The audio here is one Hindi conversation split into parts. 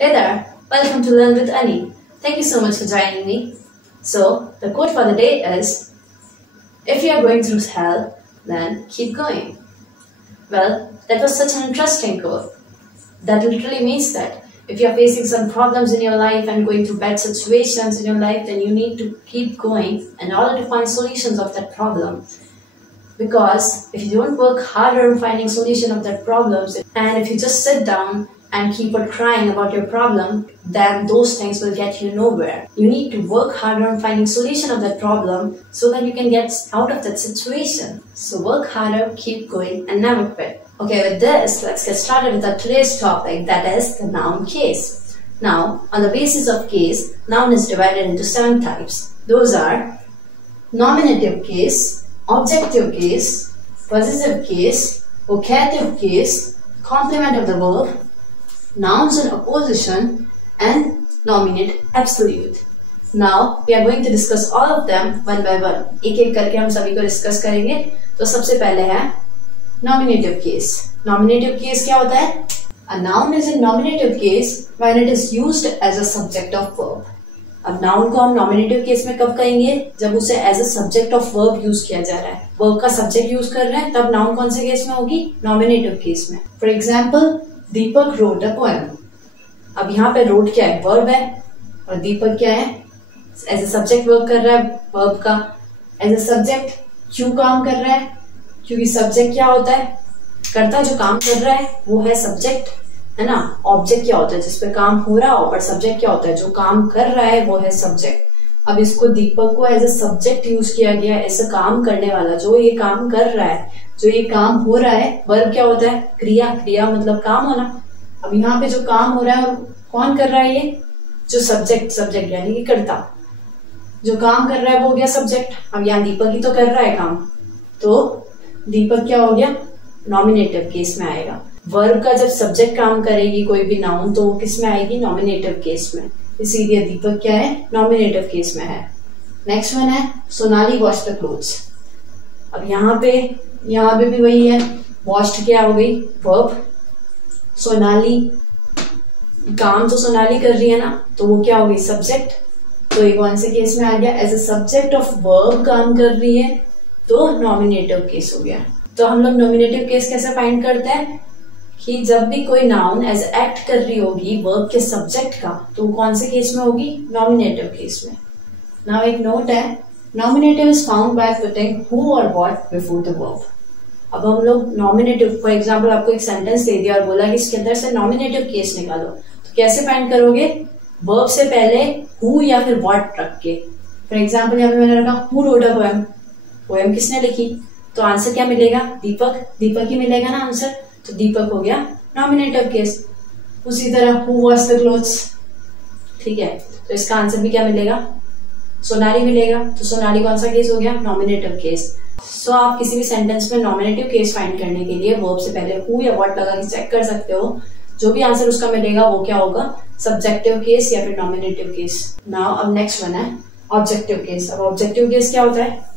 Hey there, welcome to Learn with Annie. Thank you so much for joining me. So, the quote for the day is, if you are going through hell, then keep going. Well, that was such an interesting quote. That literally means that if you are facing some problems in your life and going through bad situations in your life, then you need to keep going in order to find solutions of that problem. Because if you don't work harder on finding solution of that problems, and if you just sit down and keep on crying about your problem, then those things will get you nowhere. You need to work harder on finding solution of that problem so that you can get out of that situation. So work harder, keep going, and never quit. Okay, with this, let's get started with our today's topic, that is the noun case. Now, on the basis of case, noun is divided into 7 types. Those are nominative case, objective case, possessive case, vocative case, complement of the verb, nouns in opposition, and nominate absolute. Now we are going to discuss all of them one by one. एक एक करके हम सभी को डिस्कस करेंगे. तो सबसे पहले है nominative case. Nominative case क्या होता है? A noun is in nominative case when it is used as a subject of verb. अब नाउन को हम नॉमिनेटिव केस में कब कहेंगे? जब उसे as a subject of verb use किया जा रहा है. वर्ब का सब्जेक्ट यूज कर रहे हैं, तब नाउन कौन से केस में होगी? नॉमिनेटिव केस में. For example, Deepak wrote a poem. अब यहाँ पे रोट क्या है? वर्ब है. और दीपक क्या है? एज अ सब्जेक्ट वर्क कर रहा है. वर्ब का एज अ सब्जेक्ट क्यों काम कर रहा है? क्योंकि सब्जेक्ट क्या होता है? कर्ता जो काम कर रहा है वो है सब्जेक्ट, है ना. ऑब्जेक्ट क्या होता है? जिसपे काम हो रहा हो. और सब्जेक्ट क्या होता है? जो काम कर रहा है वो है सब्जेक्ट. अब इसको दीपक को एज ए सब्जेक्ट यूज किया गया, ऐसा काम करने वाला जो ये काम कर रहा है, जो ये काम हो रहा है. वर्ब क्या होता है? क्रिया. क्रिया मतलब काम होना. अब यहाँ पे जो काम हो रहा है कौन कर रहा है? ये जो सब्जेक्ट. सब्जेक्ट यानी कि कर्ता जो काम कर रहा है वो हो गया सब्जेक्ट. अब यहाँ दीपक ही तो कर रहा है काम, तो दीपक क्या हो गया? नॉमिनेटिव केस में आएगा. वर्ब का जब सब्जेक्ट काम करेगी कोई भी नाउन, तो वो किस में आएगी? नॉमिनेटिव केस में. इसीलिए दीपक क्या है? नॉमिनेटिव केस में है. नेक्स्ट वन है सोनाली वॉश्ड द क्लोथ्स. अब यहाँ पे भी वही है. वॉश्ड क्या हो गई? वर्ब. सोनाली काम तो सोनाली कर रही है ना, तो वो क्या हो गई? सब्जेक्ट. तो ये कौन से केस में आ गया? As a subject of verb काम कर रही है, तो नॉमिनेटिव केस हो गया. तो हम लोग नॉमिनेटिव केस कैसे फाइंड करते हैं? कि जब भी कोई नाउन एज एक्ट कर रही होगी वर्ब के सब्जेक्ट का, तो कौन से केस में होगी? नॉमिनेटिव केस में. नाउ एक नोट है, nominative is found by putting who और व्हाट बिफोर द वर्ब. अब हम लोग नॉमिनेटिव, फॉर एग्जांपल आपको एक सेंटेंस दे दिया और बोला कि इसके अंदर से नॉमिनेटिव केस निकालो, तो कैसे फाइंड करोगे? वर्ब से पहले हु या फिर व्हाट रख के. फॉर एग्जाम्पल यहाँ पे मैंने रखा who wrote a poem. Poem किसने लिखी? तो आंसर क्या मिलेगा? दीपक. दीपक ही मिलेगा ना आंसर. तो दीपक हो गया नॉमिनेटिव केस. उसी तरह हु वॉश्ड द क्लोथ्स. ठीक है, तो इसका आंसर भी क्या मिलेगा? सोनाली मिलेगा. तो सोनाली कौन सा केस हो गया? Nominative case. सो आप किसी भी सेंटेंस में नॉमिनेटिव केस फाइंड करने के लिए वर्ब से पहले हु या व्हाट लगा के चेक कर सकते हो. जो भी आंसर उसका मिलेगा वो क्या होगा? सब्जेक्टिव केस या फिर नॉमिनेटिव केस. नाउ अब नेक्स्ट वन है ऑब्जेक्टिव केस. अब ऑब्जेक्टिव केस क्या होता है?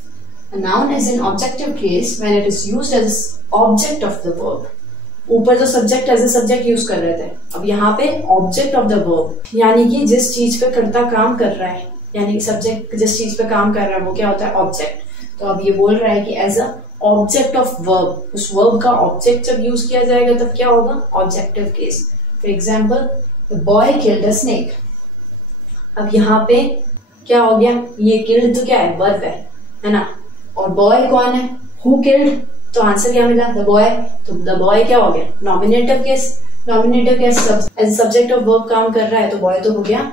A noun is in objective case when it is used as object of the verb. ऊपर जो subject as a subject use कर रहे थे, अब यहाँ पे ऑब्जेक्ट ऑफ द वर्ब, यानी कि जिस चीज पे कर्ता काम कर रहा है, यानी कि सब्जेक्ट जिस चीज पे काम कर रहा है वो क्या होता है? ऑब्जेक्ट. तो अब ये बोल रहा है कि as a object of verb, उस वर्ब का ऑब्जेक्ट जब यूज किया जाएगा तब क्या होगा? Objective case. For example, the boy killed a snake. अब यहाँ पे क्या हो गया? ये किल्ड तो क्या है? वर्ब है ना. और बॉय कौन है? Who killed. तो आंसर क्या मिला? The boy. तो द बॉय क्या हो गया? Nominative case. Nominative case as subject of verb काम कर रहा है, तो बॉय तो हो गया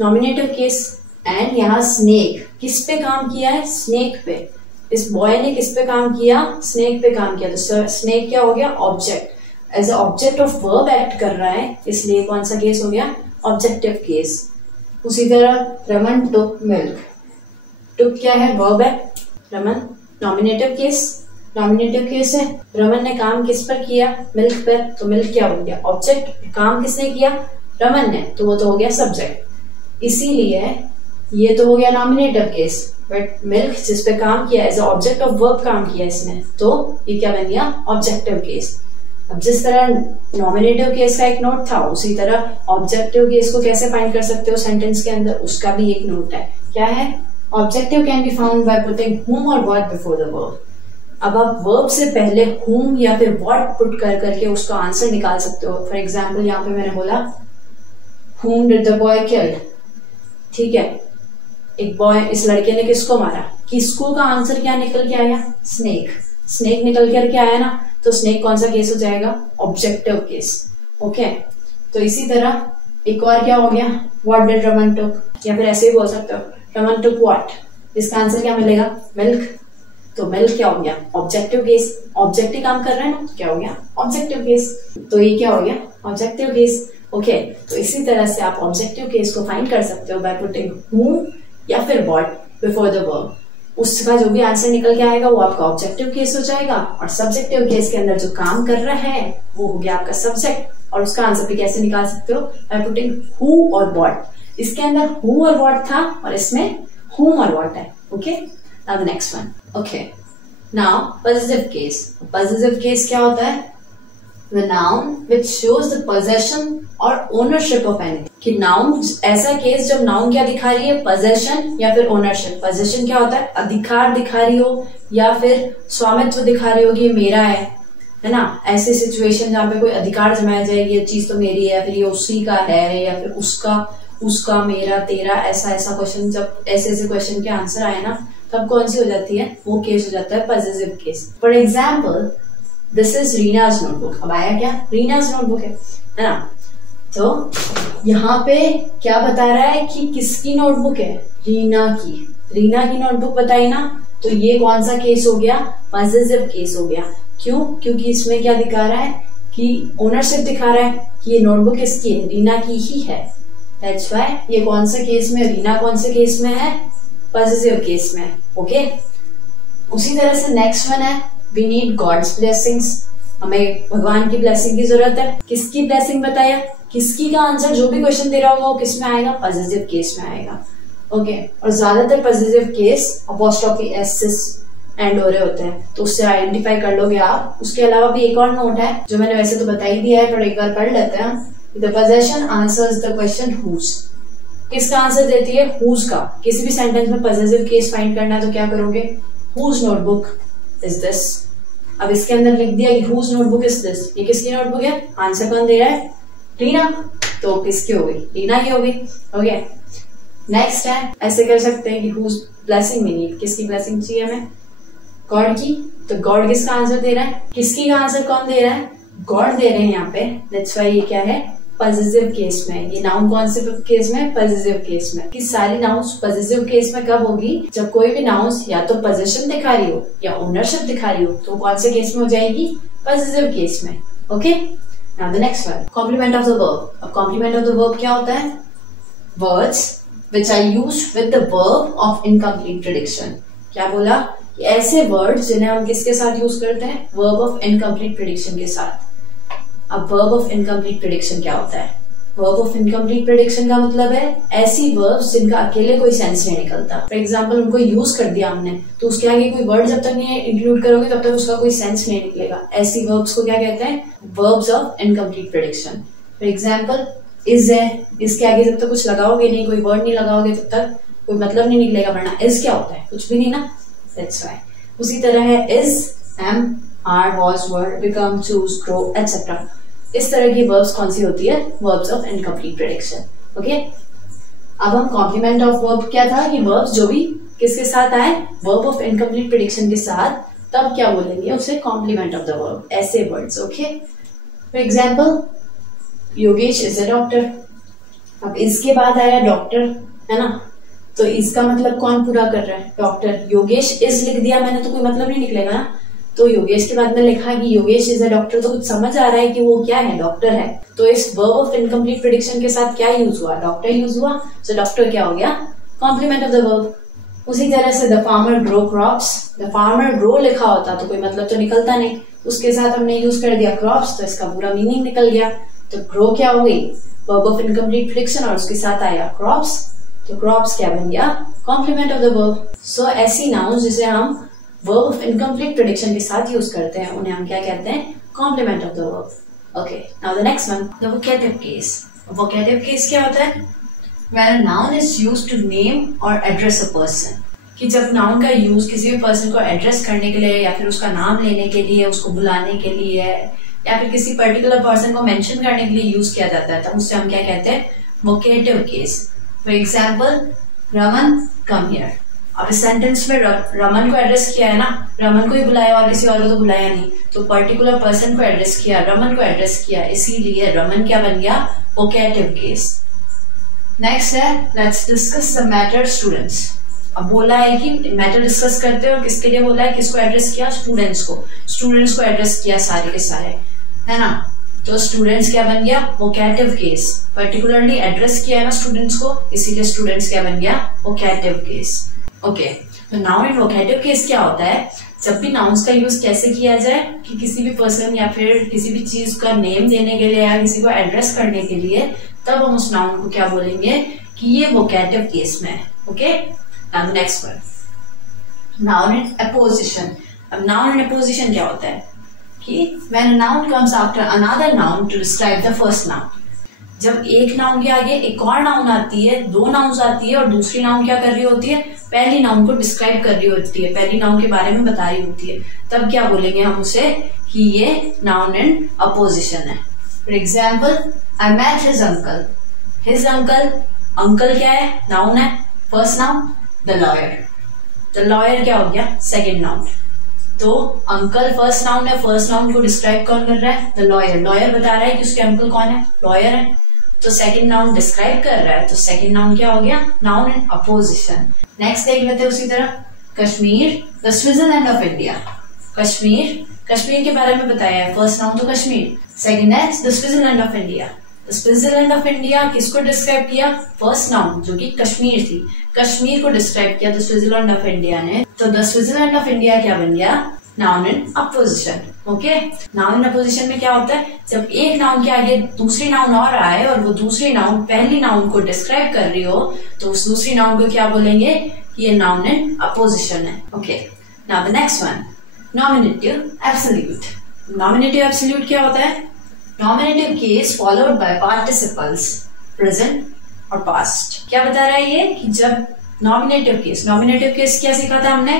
नॉमिनेटिव केस. एंड यहाँ स्नेक किस पे काम किया है? स्नेक पे. इस बॉय ने किस पे काम किया? स्नेक पे काम किया. तो स्नेक क्या हो गया? Object. As object of verb act कर रहा है, इसलिए कौन सा केस हो गया? Objective case. उसी तरह रमन टुक मिल्क. टुक क्या है? वर्ब है. Raman nominative case. Nominative case है. रमन ने काम किस पर किया? मिल्क पर. तो मिल्क क्या हो गया? ऑब्जेक्ट. काम किसने किया? रमन ने. तो वो तो हो गया सब्जेक्ट. इसीलिए ये तो हो गया नॉमिनेटिव केस. बट मिल्क जिस पे काम किया एज ऑब्जेक्ट ऑफ वर्ब काम किया इसने, तो ये क्या बन गया? Objective case. अब जिस तरह नॉमिनेटिव केस का एक नोट था, उसी तरह ऑब्जेक्टिव केस को कैसे फाइंड कर सकते हो सेंटेंस के अंदर, उसका भी एक नोट है। क्या है? Objective can be found by putting whom और what बिफोर द वर्ब। अब आप वर्ब से पहले whom या फिर what पुट कर करके उसका आंसर निकाल सकते हो। फॉर एग्जाम्पल यहाँ पे मैंने बोला whom did the boy killed, ठीक है, एक बॉय, इस लड़के ने किसको मारा, किसको का आंसर क्या निकल के आया? स्नेक। स्नेक निकल करके आया ना, तो स्नेक कौन सा केस हो जाएगा? Objective case. ओके, तो इसी तरह एक और क्या हो गया? व्हाट डिड रमन टुक, या फिर ऐसे ही बोल सकते हो रमन टुक व्हाट, इसका आंसर क्या मिलेगा? मिल्क। तो मिल्क क्या हो गया? Objective case. ऑब्जेक्टिव काम कर रहे हैं ना, क्या हो गया? Objective case. तो ये क्या हो गया? Objective case. ओके, तो इसी तरह से आप ऑब्जेक्टिव केस को फाइंड कर सकते हो बाय पुटिंग whom या फिर what बिफोर द वर्ब। उसका जो भी आंसर निकल के आएगा वो आपका ऑब्जेक्टिव केस हो जाएगा, और सब्जेक्टिव केस के अंदर जो काम कर रहा है वो हो गया आपका सब्जेक्ट, और उसका आंसर भी कैसे निकाल सकते हो? बाय पुटिंग who और what। इसके अंदर who और what था, और इसमें whom और what है। Okay, now the next one. Okay, now positive case. Positive case क्या होता है? The noun which shows the possession or ownership of anything। कि नाउन, ऐसा केस जब नाउन क्या दिखा रही है? पोजेशन या फिर ओनरशिप। पोजेशन क्या होता है? अधिकार दिखा रही हो या फिर स्वामित्व दिखा रही हो कि ये मेरा है ना। ऐसी सिचुएशन जहाँ पे कोई अधिकार जमाया जाए, ये चीज तो मेरी है, फिर ये उसी का है, या फिर उसका, मेरा, तेरा, ऐसा क्वेश्चन, जब ऐसे क्वेश्चन के आंसर आए ना, तब कौन सी हो जाती है? वो केस हो जाता है positive case. For example, this is Reena's notebook. अब आया क्या? रीनाज नोटबुक है ना। तो यहाँ पे क्या बता रहा है कि किसकी नोटबुक है? रीना की। रीना की नोटबुक बताई ना, तो ये कौन सा केस हो गया? पॉजिटिव केस हो गया। क्यों? क्योंकि इसमें क्या दिखा रहा है कि ओनरशिप दिखा रहा है कि ये नोटबुक किसकी है? रीना की ही है। दैट्स व्हाई ये कौन सा केस में? रीना कौन से केस में है? पॉजिटिव केस में। ओके, उसी तरह से नेक्स्ट वन है We need God's blessings। हमें भगवान की ब्लेसिंग की जरूरत है। किसकी ब्लेसिंग बताया? किसकी का आंसर जो भी क्वेश्चन दे रहा होगा वो किस में आएगा? पॉजिटिव केस में आएगा। ओके, और ज्यादातर positive case apostrophe S and हो रहे होते हैं, तो उससे आइडेंटिफाई कर लोगे आप। उसके अलावा भी एक और नोट है जो मैंने वैसे तो बता ही दिया है, पर एक बार पढ़ लेते हैं। The possession answers the question whose. किसका आंसर देती है? हुज का। किसी भी सेंटेंस में पॉजिटिव केस फाइंड करना है तो क्या करोगे? Whose notebook is this. अब इसके अंदर लिख दिया कि हुज नोटबुक इज दिस। ये किसकी नोटबुक है? आंसर कौन दे रहा है? रीना। तो किसकी हो गई? रीना की हो गई। ओके, नेक्स्ट है, ऐसे कर सकते हैं कि हुज ब्लेसिंग वी नीड। किसकी ब्लेसिंग चाहिए हमें? गॉड की। तो गॉड किसका आंसर दे रहा है? किसकी का आंसर कौन दे रहा है? गॉड दे रहे हैं यहाँ पे। दैट्स व्हाई ये क्या है? पॉजिटिव केस में। ये नाउन कौन से केस में? पॉजिटिव केस में। कि सारी नाउन्स पॉजिटिव केस में कब होगी? जब कोई भी नाउन्स या तो पोजीशन दिखा रही हो या ओनरशिप दिखा रही हो, तो कौन से केस में हो जाएगी? पॉजिटिव केस में। Okay, now the next one, complement of the verb. अब कॉम्प्लीमेंट ऑफ द वर्ब क्या होता है? Words which are used with the verb of incomplete prediction. क्या बोला? कि ऐसे वर्ड्स जिन्हें हम किसके साथ यूज करते हैं? वर्ब ऑफ इनकम्प्लीट प्रेडिक्शन के साथ। अब वर्ब ऑफ इनकम्प्लीट प्रेडिक्शन क्या होता है? वर्ब ऑफ इनकम्प्लीट प्रेडिक्शन का मतलब है ऐसी वर्ब्स जिनका अकेले कोई सेंस नहीं निकलता। फॉर एग्जांपल, उनको यूज कर दिया हमने, तो उसके आगे कोई वर्ड जब तक नहीं इंक्लूड करोगे तब तक उसका कोई सेंस नहीं निकलेगा। ऐसी वर्ब्स को क्या कहते हैं? Verbs of incomplete prediction. For example, is है, इसके आगे जब तक कुछ लगाओगे नहीं, कोई वर्ड नहीं लगाओगे, तब तक कोई मतलब नहीं निकलेगा। वरना इज क्या होता है? कुछ भी नहीं ना। That's why. उसी तरह है is, am, are, was, word, become, choose, grow, etcetera. इस तरह की वर्ब्स कौन सी होती है? Verbs of incomplete prediction. Okay, अब हम कॉम्प्लीमेंट ऑफ वर्ब क्या था? कि वर्ब्स जो भी किसके साथ आए? वर्ब ऑफ इनकम्प्लीट प्रेडिक्शन के साथ, तब क्या बोलेंगे? उसे कॉम्प्लीमेंट ऑफ द वर्ब। ऐसे words. Okay, for example, Yogesh is a doctor. अब इसके बाद आया डॉक्टर, है ना, तो इसका मतलब कौन पूरा कर रहा है? डॉक्टर। योगेश इज लिख दिया मैंने तो कोई मतलब नहीं निकलेगा ना। तो योगेश के बाद में लिखा कि योगेश इज अ डॉक्टर, तो कुछ समझ आ रहा है कि वो क्या है? डॉक्टर है। तो इस वर्ब ऑफ इनकम्प्लीट प्रेडिक्शन के साथ क्या यूज हुआ? डॉक्टर यूज हुआ। तो डॉक्टर क्या हो गया? Complement of the verb. उसी तरह से the farmer grow crops. The farmer grow लिखा होता तो कोई मतलब तो निकलता नहीं, उसके साथ हमने यूज कर दिया क्रॉप्स, तो इसका पूरा मीनिंग निकल गया। तो ग्रो क्या हो गई? वर्ब ऑफ इनकम्प्लीट प्रेडिक्शन, और उसके साथ आया क्रॉप्स, तो क्रॉप्स क्या बन गया? Complement of the verb. So ऐसी नाउन्स जिसे हम वर्ब ऑफ इनकम्प्लीट प्रेडिक्शन के साथ यूज करते हैं उन्हें हम क्या कहते हैं? complement of the verb. Okay, now the next one, the vocative case. Vocative case क्या होता है? When a noun is used to name or address a person. कि जब नाउन का यूज किसी भी पर्सन को एड्रेस करने के लिए या फिर उसका नाम लेने के लिए, उसको बुलाने के लिए या फिर किसी पर्टिकुलर पर्सन को मेंशन करने के लिए यूज किया जाता है, तो उससे हम क्या कहते हैं? Vocative case. For example, Raman come here. अब इस सेंटेंस में रमन को एड्रेस किया है ना, रमन को ही बुलाया और किसी और को तो बुलाया नहीं, तो पर्टिकुलर पर्सन को एड्रेस किया, रमन को एड्रेस किया, इसीलिए रमन क्या बन गया? Vocative case. नेक्स्ट है, let's discuss the matter students. अब बोला है कि मैटर डिस्कस करते हैं और किसके लिए बोला है? किसको एड्रेस किया? स्टूडेंट्स को. स्टूडेंट्स को एड्रेस किया सारे के सारे, है ना. तो स्टूडेंट्स क्या बन गया? Vocative case. पर्टिकुलरली एड्रेस किया है ना स्टूडेंट्स को, इसीलिए स्टूडेंट्स क्या बन गया? Vocative case. ओके, तो नाउन एंड वोकेटिव केस क्या होता है? जब भी नाउन्स का यूज कैसे किया जाए कि किसी भी पर्सन या फिर किसी भी चीज का नेम देने के लिए या किसी को एड्रेस करने के लिए, तब हम उस नाउन को क्या बोलेंगे कि ये वोकेटिव केस में है. Okay, now the next one, noun and apposition. अब noun and apposition क्या होता है? कि when a noun comes after another noun to describe the first noun. जब एक नाउन के आगे एक और नाउन आती है, दो नाउन्स आती है और दूसरी नाउन क्या कर रही होती है? पहली नाउन को डिस्क्राइब कर रही होती है, पहली नाउन के बारे में बता रही होती है, तब क्या बोलेंगे हम उसे कि ये नाउन एंड अपोजिशन है. For example, I met his uncle. His uncle, uncle क्या है? नाउन है, first noun. The lawyer, the lawyer क्या हो गया? Second noun. तो अंकल फर्स्ट नाउन है, फर्स्ट नाउन को डिस्क्राइब कौन कर रहा है? The lawyer. लॉयर बता रहा है कि उसके अंकल कौन है? लॉयर है. तो सेकेंड नाउन डिस्क्राइब कर रहा है, तो सेकेंड नाउन क्या हो गया? Noun and opposition. नेक्स्ट देख लेते हैं उसी तरह, Kashmir, the Switzerland of India. Kashmir, Kashmir के बारे में बताया है, फर्स्ट नाउन तो कश्मीर. सेकेंड है the Switzerland of India. Switzerland of India किसको डिस्क्राइब किया? फर्स्ट नाउन जो कि कश्मीर थी, कश्मीर को डिस्क्राइब किया द स्विट्जरलैंड ऑफ इंडिया ने. तो द स्विट्जरलैंड ऑफ इंडिया क्या बन गया? Noun and opposition. Okay, noun and opposition में क्या होता है? जब एक नाउन के आगे दूसरी नाउन और आए और वो दूसरी नाउन पहली नाउन को डिस्क्राइब कर रही हो, तो उस दूसरी नाउन को क्या बोलेंगे? ये नाउन एंड अपोजिशन है. Okay, now the next one, nominative absolute. Nominative absolute क्या होता है? Nominative case followed by participles present or past. क्या बता रहा है ये? कि जब nominative case क्या सीखा था हमने?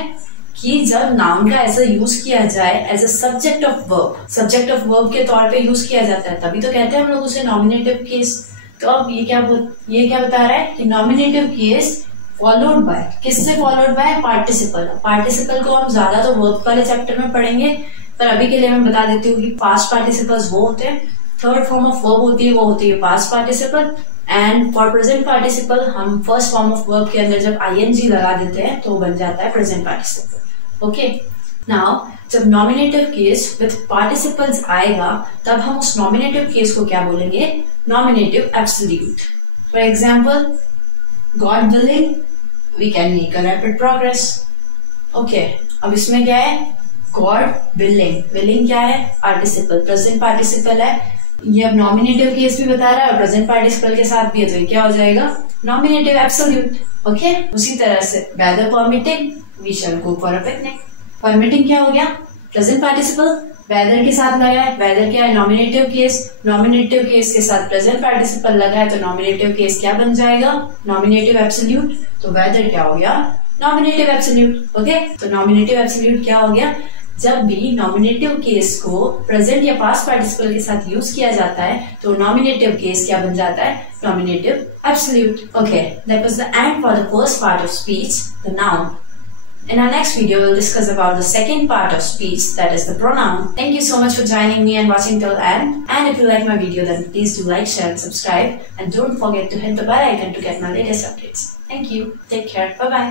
कि जब नाउन का ऐसा यूज किया जाए as a subject of verb के तौर पे यूज किया जाता है, तभी तो कहते हैं हम लोग उसे नॉमिनेटिव केस. तो अब ये क्या बता रहा है कि नॉमिनेटिव केस फॉलोड बाय, किससे फॉलोड बाय? पार्टिसिपल. पार्टिसिपल को हम ज्यादा तो वर्ब वाले चैप्टर में पढ़ेंगे, पर अभी के लिए मैं बता देती हूँ कि पास्ट पार्टिसिपल्स वो होते हैं, थर्ड फॉर्म ऑफ वर्ब होती है वो होती है past participle, and for present participle हम फर्स्ट फॉर्म ऑफ वर्ब के अंदर जब आईएनजी लगा देते हैं तो वो बन जाता है प्रेजेंट पार्टिसिपल. ओके, नाउ जब नॉमिनेटिव केस विथ पार्टिसिपल्स आएगा, तब हम उस नॉमिनेटिव केस को क्या बोलेंगे? Nominative absolute. For example, God willing we can make a rapid progress. Okay, अब इसमें क्या है? God willing. विलिंग क्या है? पार्टिसिपल, प्रेजेंट पार्टिसिपल है. ये अब नॉमिनेटिव केस भी बता रहा है और प्रेजेंट पार्टिसिपल के साथ भी है, तो ये क्या हो जाएगा? Nominative absolute. ओके, उसी तरह से weather permitting we shall go for a picnic. Permitting क्या हो गया? प्रेजेंट पार्टिसिपल, वेदर के साथ लगा है, वेदर क्या है? Nominative case. नॉमिनेटिव केस के साथ प्रेजेंट पार्टिसिपल लगा है, तो नॉमिनेटिव केस क्या बन जाएगा? Nominative absolute. तो वेदर क्या हो गया? Nominative absolute. ओके, तो नॉमिनेटिव एब्सोल्यूट क्या हो गया? जब भी नॉमिनेटिव केस को प्रेजेंट या पास्ट पार्टिसिपल के साथ यूज किया जाता है, तो नॉमिनेटिव केस क्या बन जाता है? Nominative absolute. Okay, that was the end for the first part of speech, the noun. In our next video, we'll discuss about the second part of speech, that is the pronoun. Thank you so much for joining me and watching till end. And if you like my video, then please do like, share, and subscribe. And don't forget to hit the bell icon to get my latest updates. Thank you. Take care. Bye-bye.